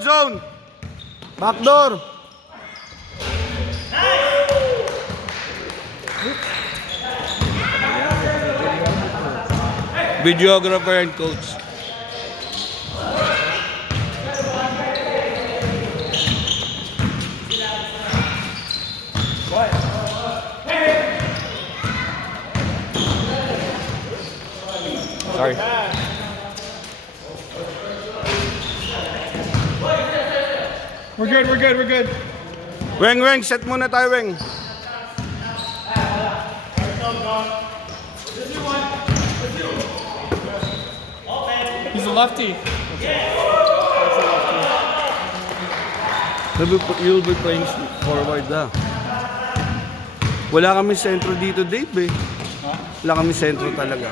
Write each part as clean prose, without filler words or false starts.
zone. Backdoor. Videographer and coach. Sorry. We're good. Weng, set muna tayo, Weng. He's a lefty. You'll be playing forward na. Wala kami sentro dito, Dave, eh. Wala kami sentro talaga.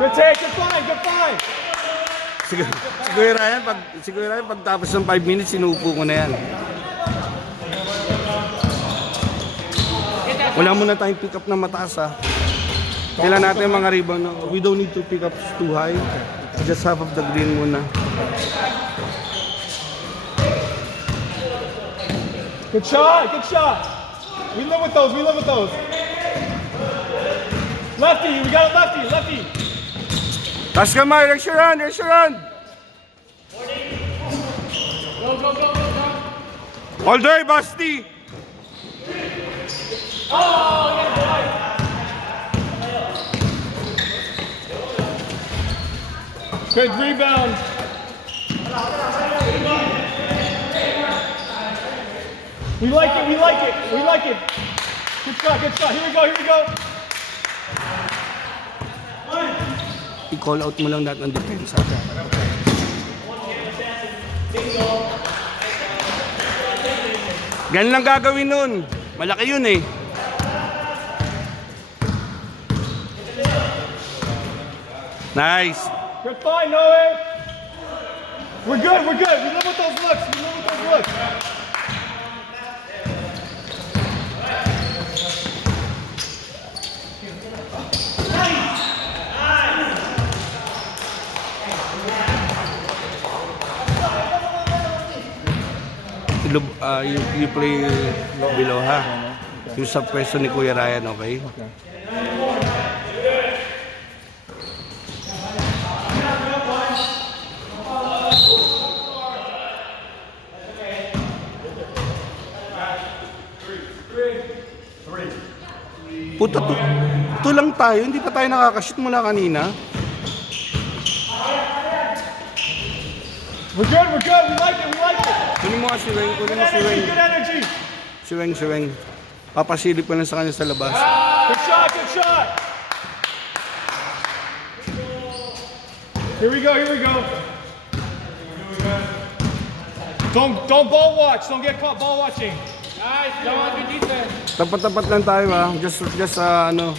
Good take, good find. Siguro Ryan, pag tapos ng 5 minutes, sinupo ko na yan. Wala muna tayong pick up na mataas, ha. Kailan natin yung mga rebound. We don't need to pick up too high. Just half of the green muna. Good shot. We live with those. Lefty, we got a lefty. Taas kamay, raise your hand. Go. All day, Basti. Good rebound. We like it. Good shot. Here we go. I-call out mo lang lahat ng depensa. Ganun lang gagawin nun. Malaki yun, eh. Nice. Good find, Noah. We're good. We live with those looks. You play below, ha? Yung sa pwesto ni Kuya Ryan, okay? Puta, to lang tayo. Hindi pa tayo nakakashoot mula kanina. We're good. We like it. Kunin mo si Weng. Good energy. Si Weng. Papasilip ko lang sa kanya sa labas. Good shot. Here we go. Don't ball watch. Don't get caught ball watching. Guys, y'all on your defense. Tapat-tapat lang tayo, ha? Just ano.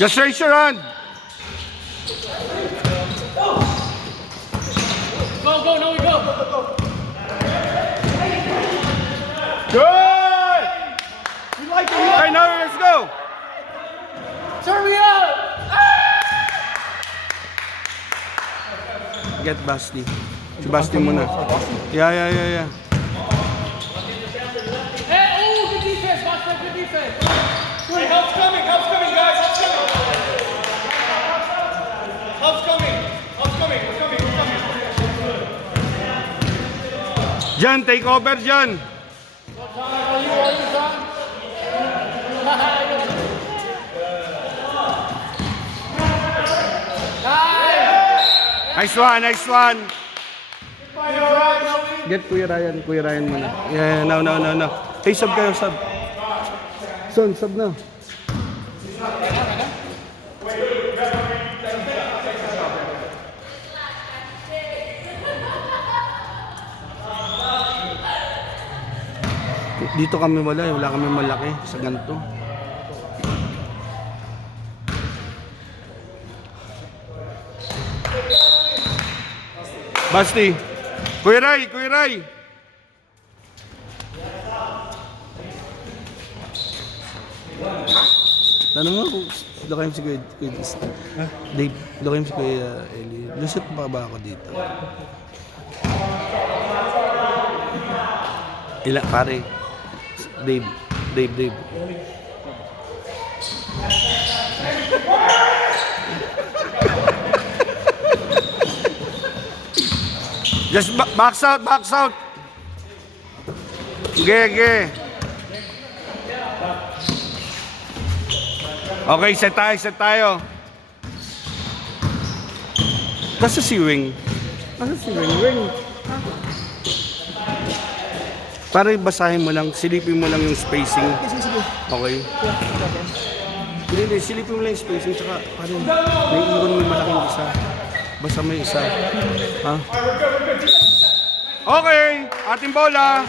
Just raise your hand. Go, no, we go. Good. We like it. Okay, now let's go. Turn me up. Get Basti. Si Basti muna. Yeah. Hey, good defense, Boston, good defense. Hey, help's coming, guys, help's coming. We're coming. Jan, take over, Jan. Are you John? Nice one. Get Kuya Ryan muna. Yeah, no. Hey, sub kayo, sub. Son, sub na. Dito kami wala kami malaki sa ganito. Basti. Kuya Ray. Tanong mo kung lukayin si Kuya Dave, lukayin si Kuya Eli. Lusot pa ba ako dito? Pare. Dave. Just box out. Okay. Okay, set tayo. Nasa si Wing? Wing. Para basahin mo lang, silipin mo lang yung spacing. Sige. Okay? Hindi, silipin mo lang yung spacing, tsaka parang naiiwan mo yung malaking isa. Basta may isa. Ha? Okay, ating bola.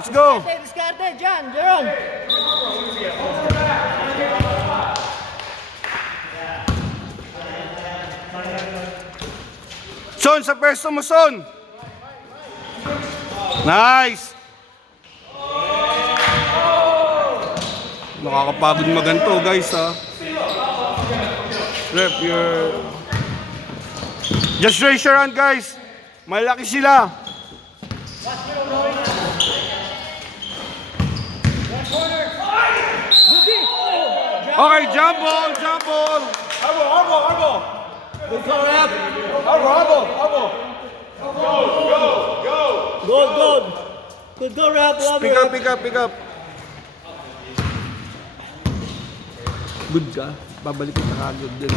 Let's go. Diskarte, John, Jerome. Son, sa pwesto mo, Son. Nice. Nakakapagod maganto, guys, ha. Rep, just raise your hand, guys. Malaki sila. Okay, jump ball. Arbol. Good call, Rap. Arbol. Good. Good go, Rap. Love you. Pick up. Good ka. Babalik kita kagad din.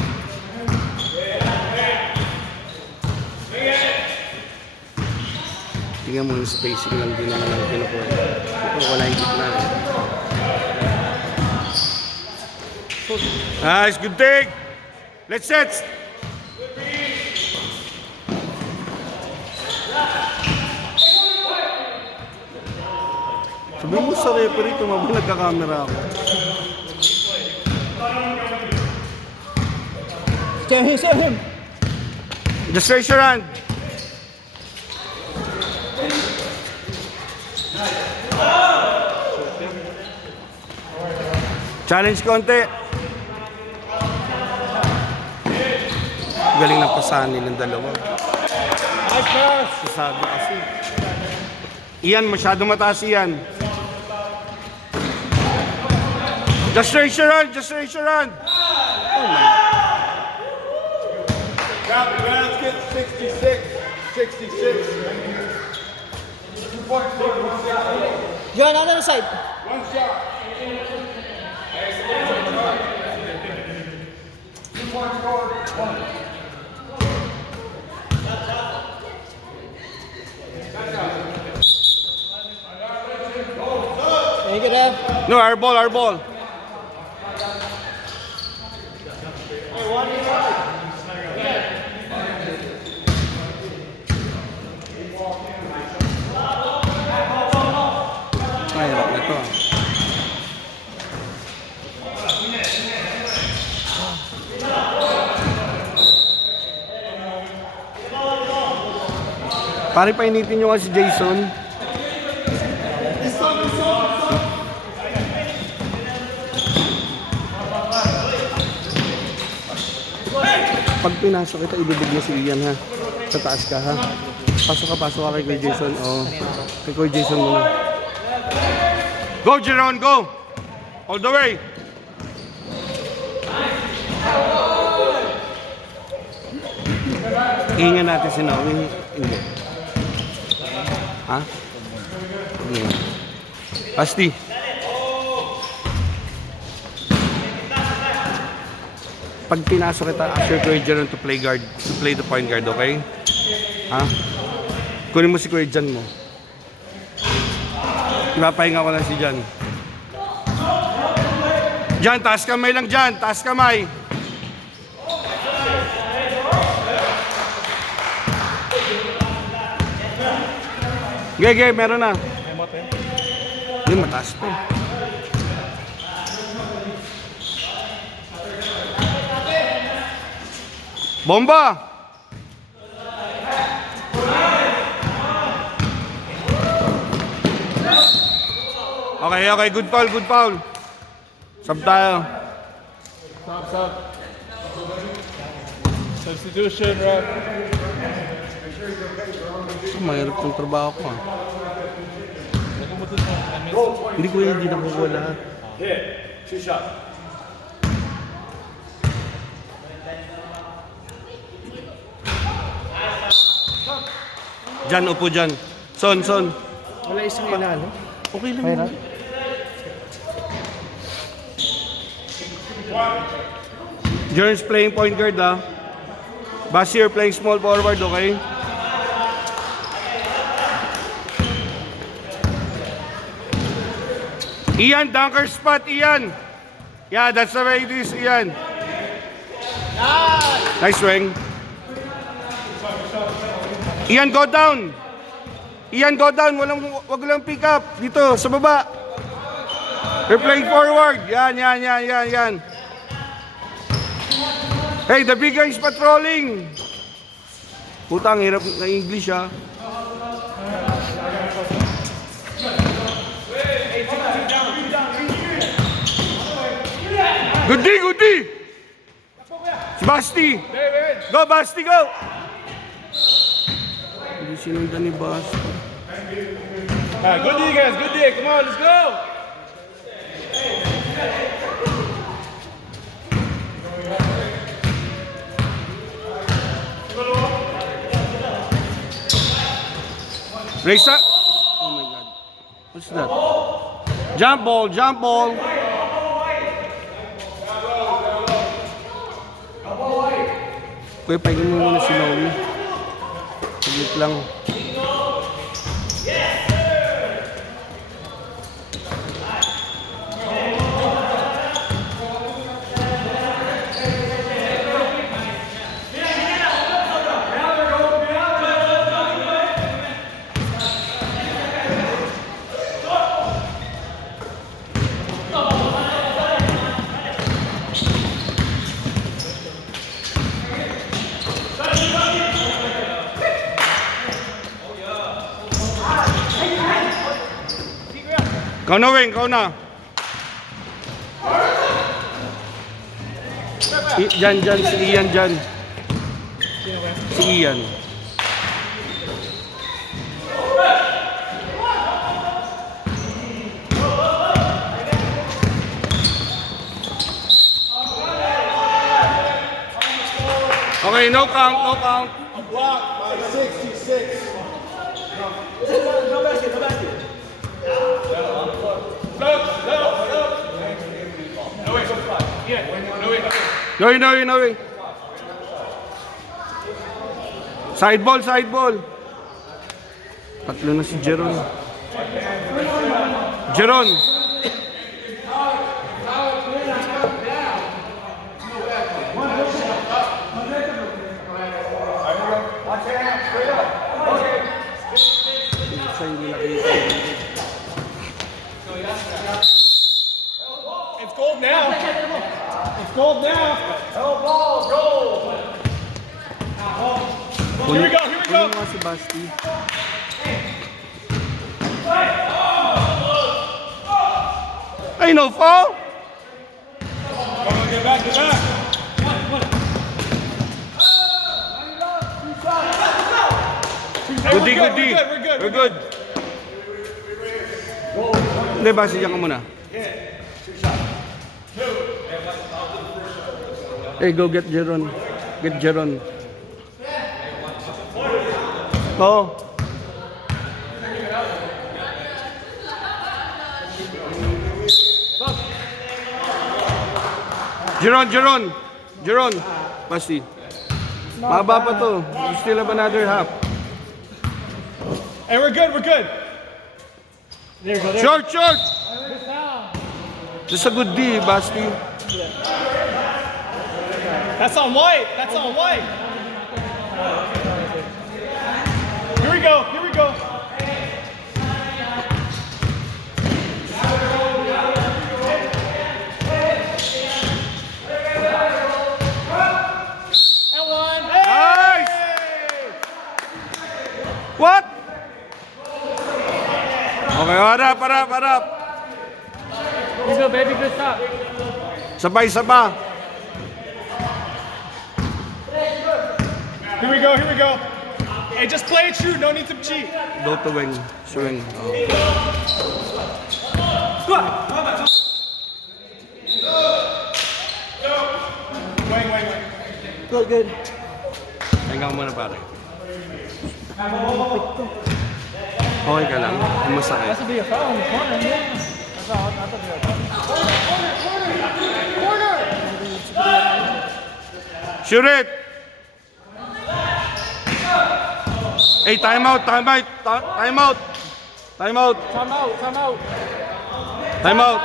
Tingnan mo yung spacing lang din naman ang kinukuha. Ito, wala yung gitna. Nice, good take. Let's set. Sabi mo sa referee, tumabang nagka-camera ako. Serve him. Just raise your hand. Challenge konti. Galing ng pasahan nilang dalawa. Nice pass. Sasabi kasi. Iyan, masyado mataas iyan. Just raise your hand. Oh my. Let's get 66. John, on the other side. One shot. Thank you, Rap. No, our ball. Ay, hirap na to. Pare, painitin nyo kasi Jason. Pag pinasok kita, ibibig mo si Ian, ha? Sa taas ka, ha? Pasok ka kay Kuya Jason. Oo. Kay Kuya Jason muna. Go, Jeron, go! All the way! Ihingan natin si Naomi. Hindi. Ha? Hindi. Asti. Pag pinasok kita, ask your Kuya Jeron to play the point guard, okay? Ha? Kunin mo si Kuya Jan mo. Ipapahinga ko lang si Jan. Jan, taas kamay lang Jan. Taas kamay. Gege, meron na. Hindi, mataas po. Bomba! Okay, good foul. Sab tayo. Stop. Substitution, ref. Mahirap yung trabaho ko ah. Hindi ko hindi nakukuha lahat. Hit. 2 shot. Dyan, upo dyan. Son. Wala isang inalo. Okay lang yun. Jerns playing point guard ah. Basir playing small forward, okay? Ian, dunker spot, Ian. Yeah, that's the way it is, Ian. Nice swing. Ian, go down. Ian, go down. Wag lang pick up. Dito, sa baba. We're playing forward. Yan. Hey, the big guy is patrolling. Putang, hirap na English ah. Good D. Si Basti. Go, Basti, go. Hindi sinundan ni Basti. Alright, good D, guys. Good D. Come on, let's go. Raise up. Oh my God. What's that? Jump ball. Kuya, paigin mo muna si Noe. Saglit lang. Kau na, Weng. Kau na. Dyan. Si Ian dyan. Si Ian. Okay, no count. A block by 66. No basket. No way. Side ball. Tatlo na si Jeron. Hindi nakita. It's gold now. Here we go. Kunin mo si Basti. Ay, no foul? Get back. We're good. Hindi, Basti, dyan ka muna. Hey, go get Jeron. Oh. Jeron. Basti. Maba pa to. You still have another half. And we're good. There you go. Short. Just a good D, Basti. That's on white. Here we go. And one. Nice! What? Okay, harap. Here you go, baby. Good stop. Sabay-saba. Here we go, here we go. Hey, just play it true, no need to cheat. Go to wing. Swing. Wing, wing, wing. Good, good. Hanggang muna pare. Okay ka lang? Ang masakit. Has to be a foul in the corner, yeah. That's all, I thought you Shoot it! Hey, time out, time out, time out. Time out, Time out, time out. time out,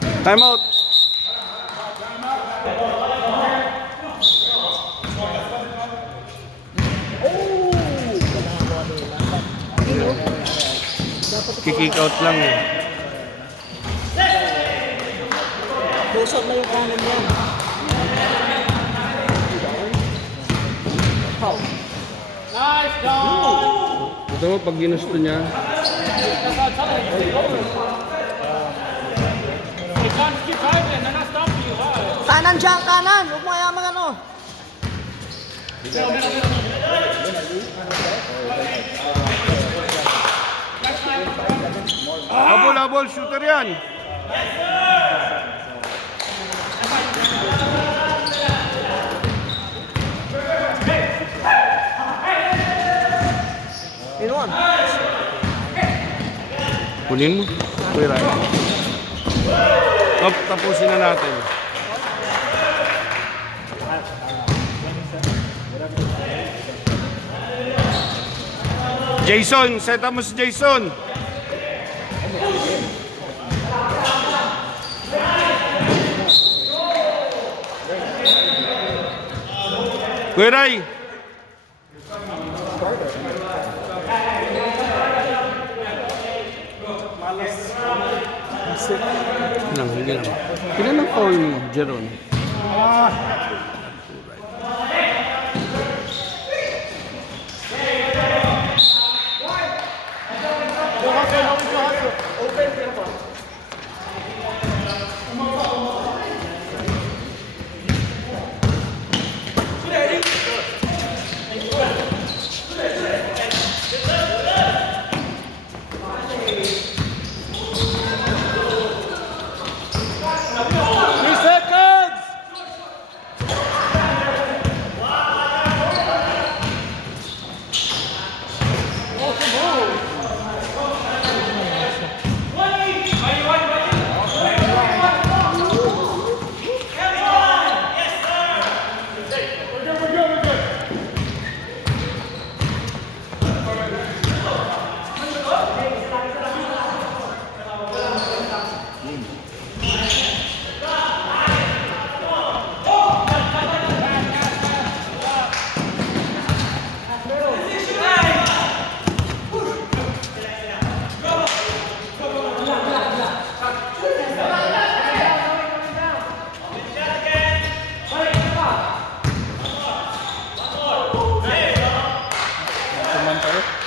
Time. time out. Kick out lang eh. Close up na yung kanan niya. Nice dog. Ito mo, pag ginusto niya, That's all I'm telling you. Keep going. Hey, John, just keep driving. They're not stopping you. Wow. Kanan dyan, kanan! Huwag mo kaya mag ano. habol, habol, shooter yan. In one. Kunin mo. Kuya Ryan. Tapusin na natin. Jason, set up mo si Jason. Kuya Ray. Hindi lang. Kailan ang foul ni Jeron?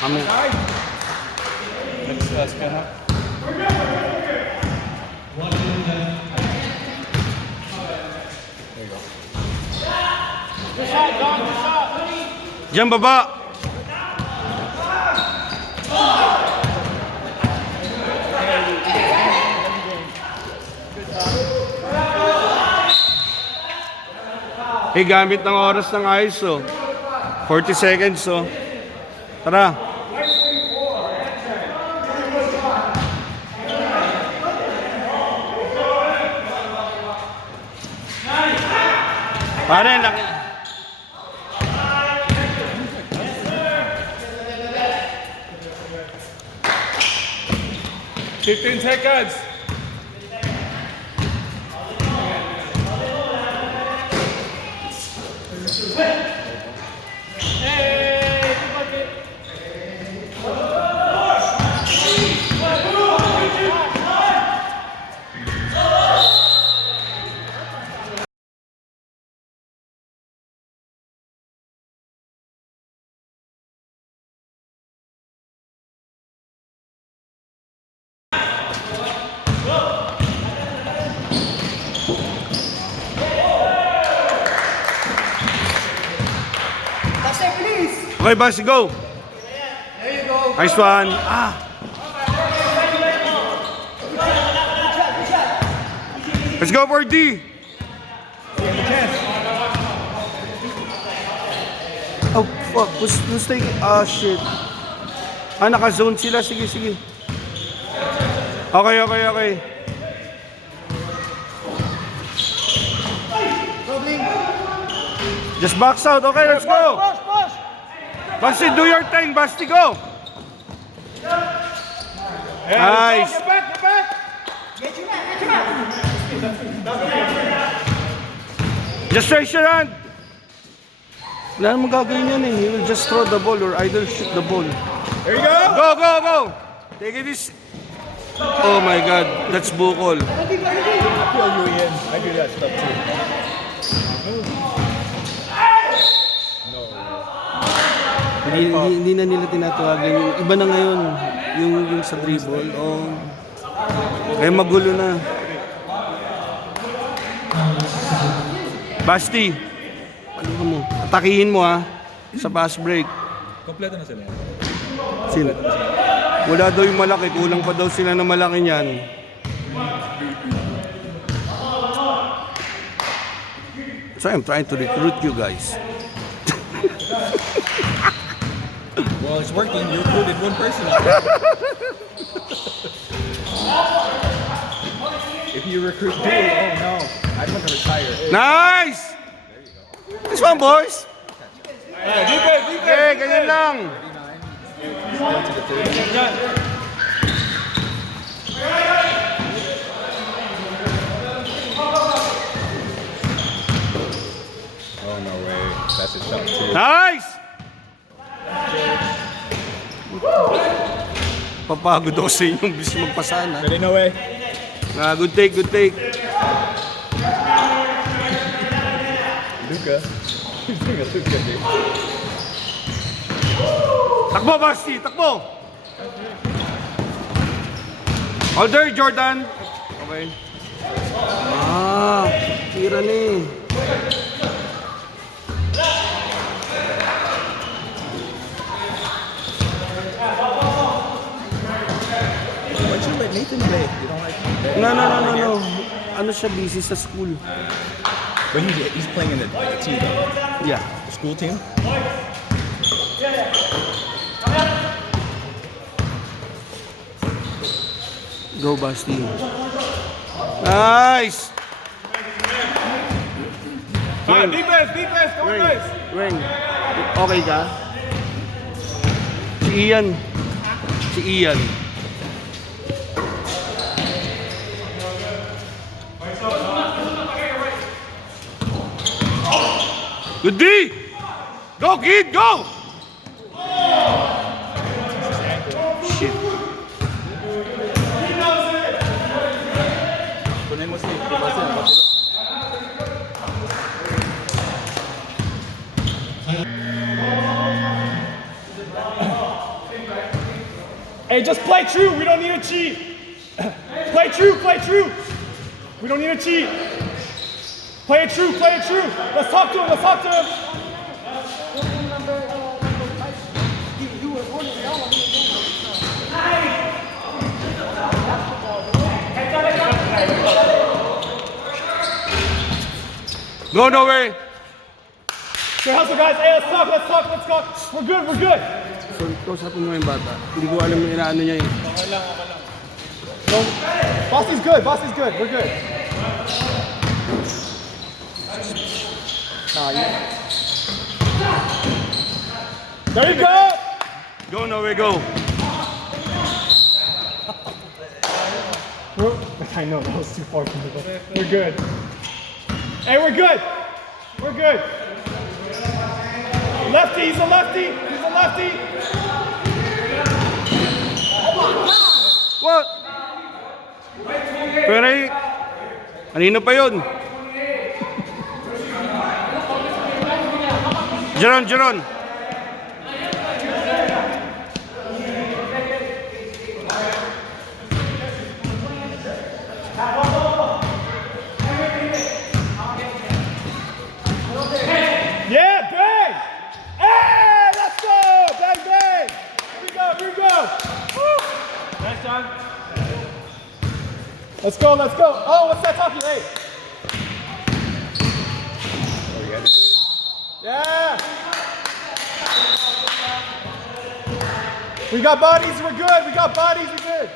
Kami. That's good, huh? Good shot, John, good shot. Diyan baba. Eh, gamit ng oras ng ISO. 40 seconds, oh. Tara. Pare, laki. $15 seconds. Okay, Basti, go. Nice one. Ah. Let's go for D. Oh, fuck. Who's taking... Ah, shit. Ah, naka-zone sila. Sige, sige. Okay. Just box out. Okay, let's go. Basti, do your thing. Basti, go. Nice. Get back. Just raise your hand. Wala namang gagawin yan eh. He will just throw the ball or either shoot the ball. There you go. Go. Take it this. Oh my God. That's bukol. I feel you, Ian. I do that stuff too. Hindi na nila tinatawagan yung iba na ngayon yung sa dribble. Oh. Kaya magulo na. Basti, ano mo? Atakihin mo ha sa fast break. Kompleto na sila. Sino? Wala daw yung malaki, kulang pa daw sila na malaki niyan. So I'm trying to recruit you guys. Well, it's working. You recruited one person. If you recruit two, oh no, I'd want to retire. Nice! This one, boys. Defense. Okay, ganyan lang. Go to the third. Oh no way, that's a shot too. Nice! Papagod ako sa inyong bis magpasana. Ready, no way. Good take. Luka. He's doing a Luka, dude. Takbo, Basti! Takbo! Order, Jordan! Okay. Ah, tira na eh. Why'd you let Nathan play? You don't like him? No. Ano siya, busy sa school. But he's playing in like a team though. Yeah. A school team? Go, Basti. Nice! Alright, defense, come on guys. Ring. Okay ka? Si Ian. Good D! Go, kid, go! Shit. Hey, just play true. We don't need to cheat. Play true. We don't need to cheat. Play it true. Let's talk to him. Go nowhere. Okay, hustle guys. Hey, let's talk. We're good. So, kausapin mo yung bata. Hindi ko alam yung inaano niya eh. No, Bosty's good. We're good. There you go. Go nowhere, go. I know that was too far from the goal. We're good. Hey, we're good. Lefty, he's a lefty. What? Pero kanino pa yun? Jeron. Yeah, bang! Hey, let's go! Let's go, let's go. Oh, what's that talking? Hey. Oh, you had to do it. Yeah. We got bodies, we're good. We got bodies, we're good.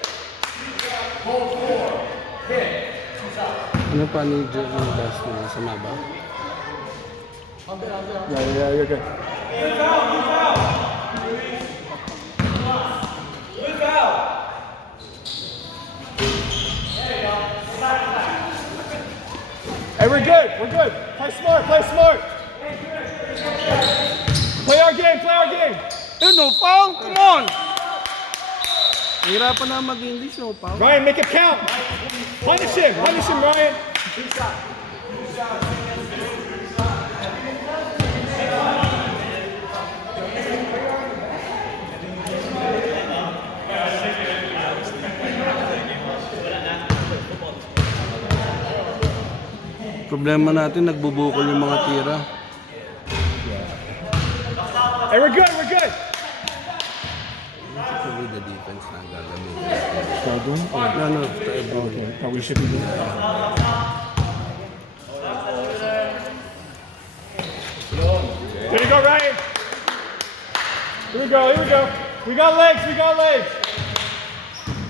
Ano pa ni Jordan Basti sa maba? Yeah, you're good. Hey, we're good, we're good. Play smart, play smart. Play our game, play our game. No foul! Come on! Hirapan na mag-English, no foul. Ryan, make it count. Punish him, Ryan. Problema natin, nagbubukol yung mga tira. Hey, we're good, we're good. Actually, the defense na gagamitin. No, to everyone. Oh, we should be good. Here we go, Ryan. Here we go. We got legs.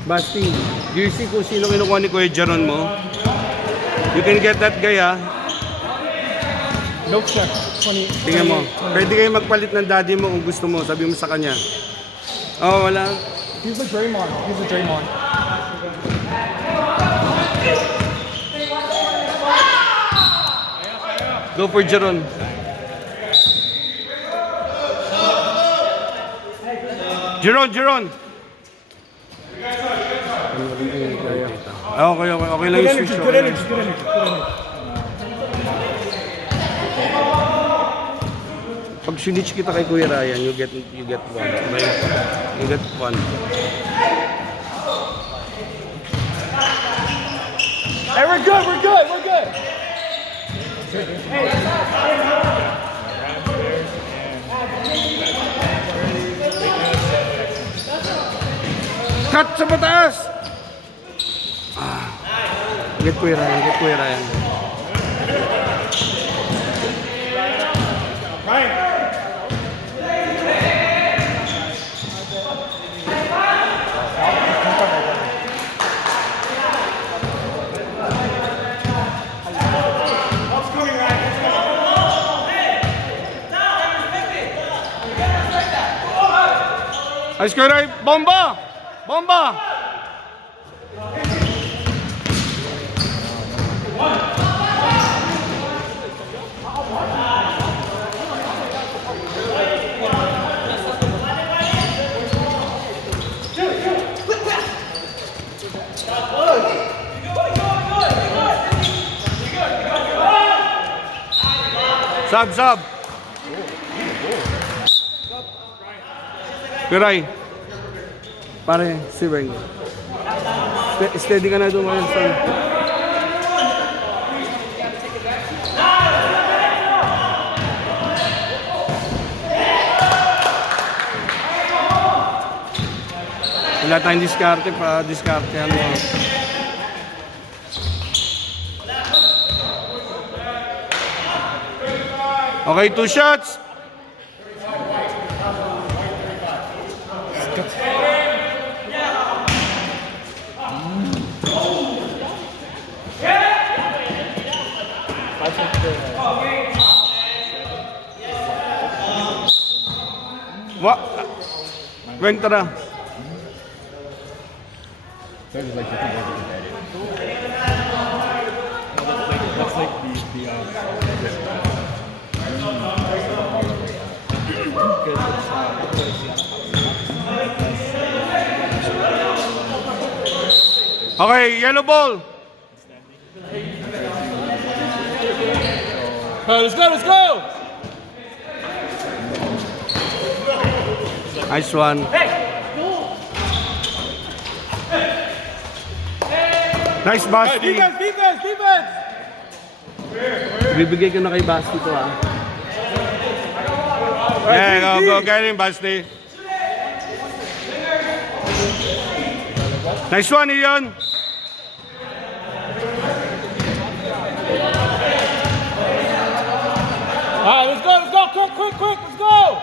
Basti, do you see kung sino kinukuha ni Kuya Jaron mo? You can get that guy, ha? Milk check. 20. Tingnan mo. Pwede kayo magpalit ng daddy mo kung gusto mo. Sabi mo sa kanya. Oh, wala. He's the Draymond. Go for Jaron. Jaron! Okay lang yung switch. Good energy. Pag switch kita kay Kuya Ryan, you get one. Okay? You get one. Hey, we're good. Cut sa pataas! Get Kuya Ryan. Ryan. Ayos Kuya Ryan. Bomba! Sub. Kuray. Pare, si Weng. Steady ka na doon ngayon, son. Wala tayong diskarte pa, diskartehan mo. Okay, 2 shots. Weng, tara. That is like the thing that we did. That's like the Okay, yellow ball. Let's go! Nice one. Nice Basti. Defense! Bibigay ko na kay Basti to, ha. Yeah, go. Get him, Basti. Nice one, Ian. Alright, let's go, quick, let's go!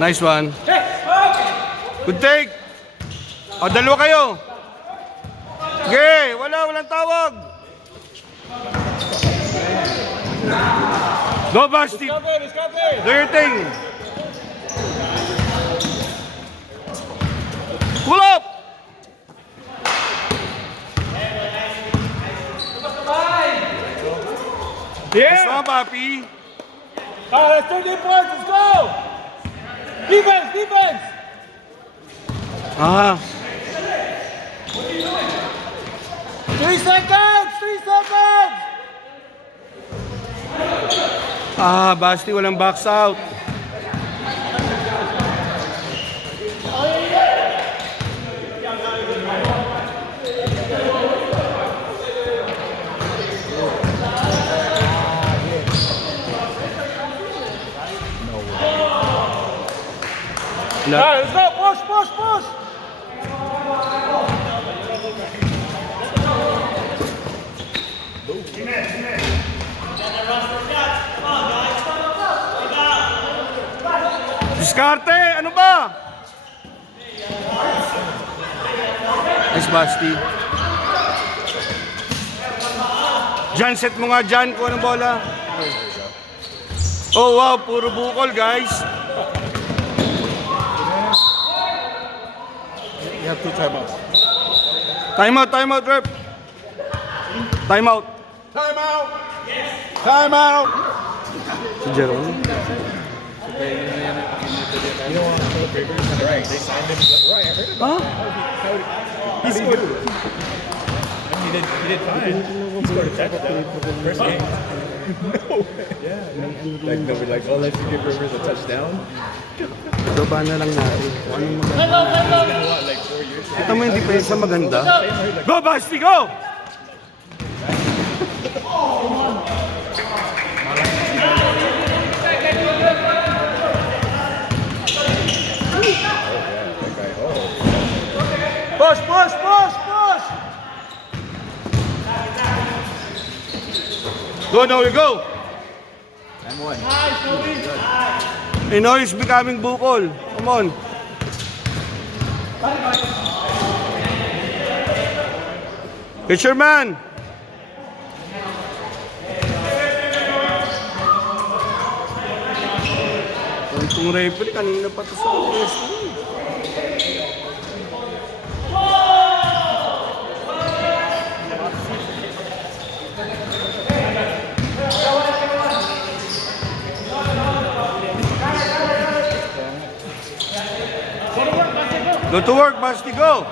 Nice one. Good take. O, dalawa kayo. Okay, walang tawag. Go, Basti. Let's go, baby. Do your thing. Pull up. Nice Yeah! one, Papi. Alright, let's 13 points, let's go! Defense! Ah, 3 seconds! Basti, walang box out. Alright, let's go, push! Diskarte, ano ba? Nice, Basti. Jan, set mo nga dyan kung anong bola. Oh, wow, puro bukol, guys. You have 2 timeouts. Timeout, rep. Timeout. Timeout! Si Jerome. You don't want to throw papers? Right. They signed him. Right, I heard about Huh? He's good. He did fine. He scored a touchdown. First game. No. Yeah. Like, they'll be like, oh, let's give Rivers a touchdown. Baba na lang natin. Kung anong maganda. What, like 4 years? Kita mo yung depensa maganda. Go, Basti, go! Push! Go, now we go! And one. You know, he's becoming bukol. Come on. It's your man. Itong referee, kanina pa ito sa wrestling. Go to work, Basti, go!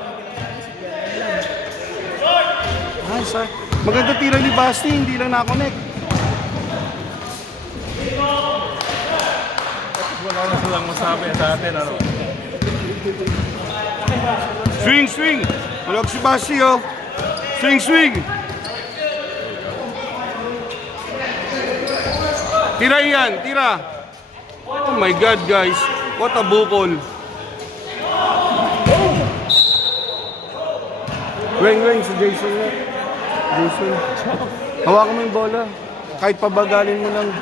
Nice, ah. Maganda tira ni Basti, hindi lang na-connect. Wala na silang masabi sa atin, ano? Swing! Malog si Basti, oh. Swing! Tira yan, tira. Oh my God, guys. What a bukol. Weng, si Jason na. Jason. Hawakan mo yung bola. Kahit pabagalin mo lang.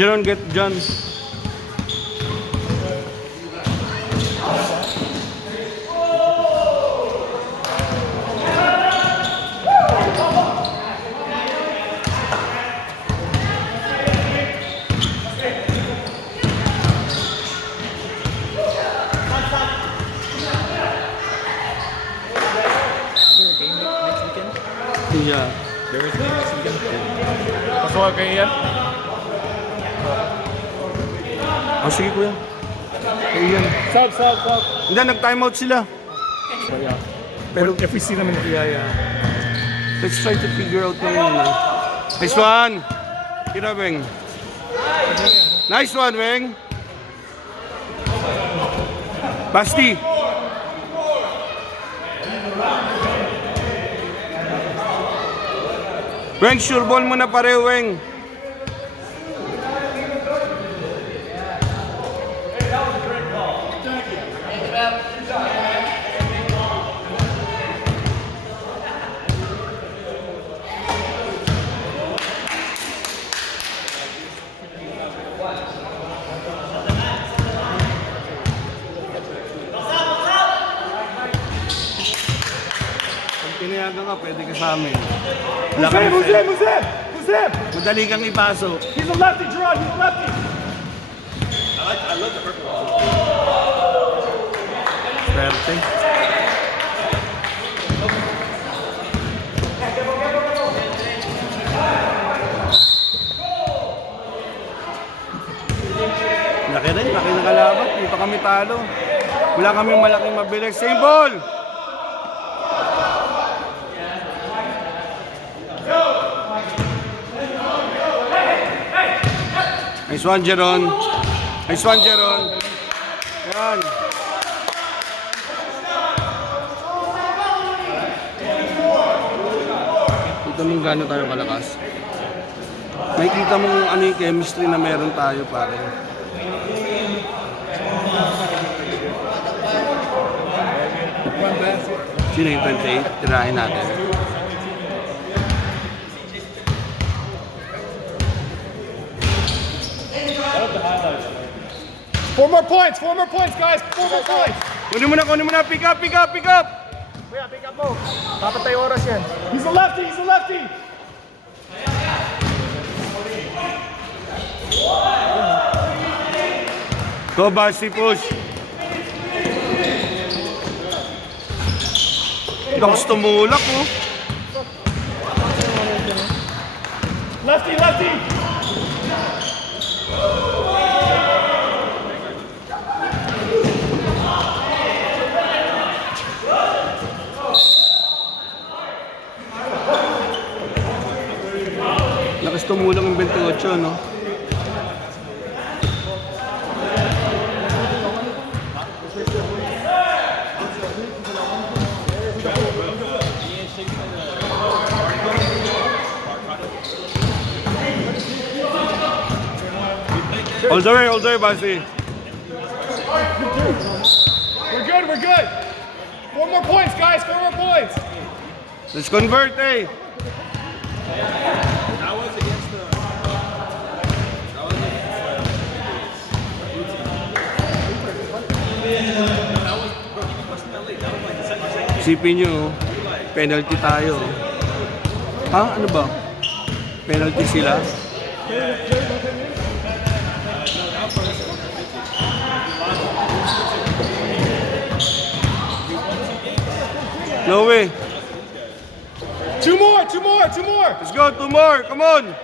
Jeron, get John. Yeah. There is a game next weekend. Pasok kayo yan? Oh, sige kuya. Iyan. Sub, sub, sub. Hindi, nag-timeout sila. Pero If we see them in the let's try to figure out ng muna. Nice one! Tira, Weng. Nice one, Weng. Basti. Weng, sure ball mo na pare, Weng. Pag pinayagan ka, pwede ka sa amin. Wala Who's kang him? Who's set. him? Who's him? Who's him? Madali kang ipasok. He's a lefty, Gerard. He's a lefty. Swerte. Laki rin, laki ng kalaban. Hindi pa kami talo. Wala kami malaking mabilis. Same ball! Nice one, Jeron. Nice one, Jeron. Yan. Kita mo gaano tayo kalakas. Makikita mo kung ano yung chemistry na meron tayo, pare. Sino yung 28? Tirahin natin. Four more points, guys. 4 more points. Kunin mo na. Pick up, pick up, pick up! Kuya, pick up mo. Papatay oras yan. He's a lefty, he's a lefty. Go, Basti, push. Lakas tumulak, oh. Lefty, lefty. Lakas tumulak yung 28, no? All the way, Basti. We're good. 4 more points, guys, 4 more points. Let's convert, eh. Isipin nyo, penalty tayo. Ha? Ano ba? Penalty sila? No way. 2 more. Let's go, 2 more. Come on.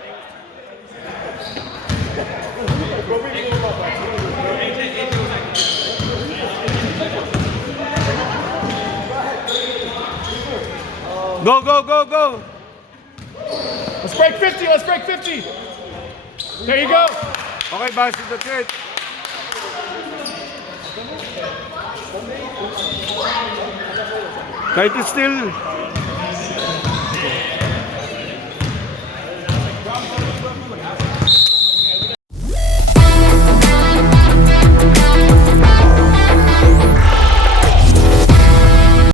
Go. Let's break 50. There you go. Okay, Basti, that's it. Kahit still,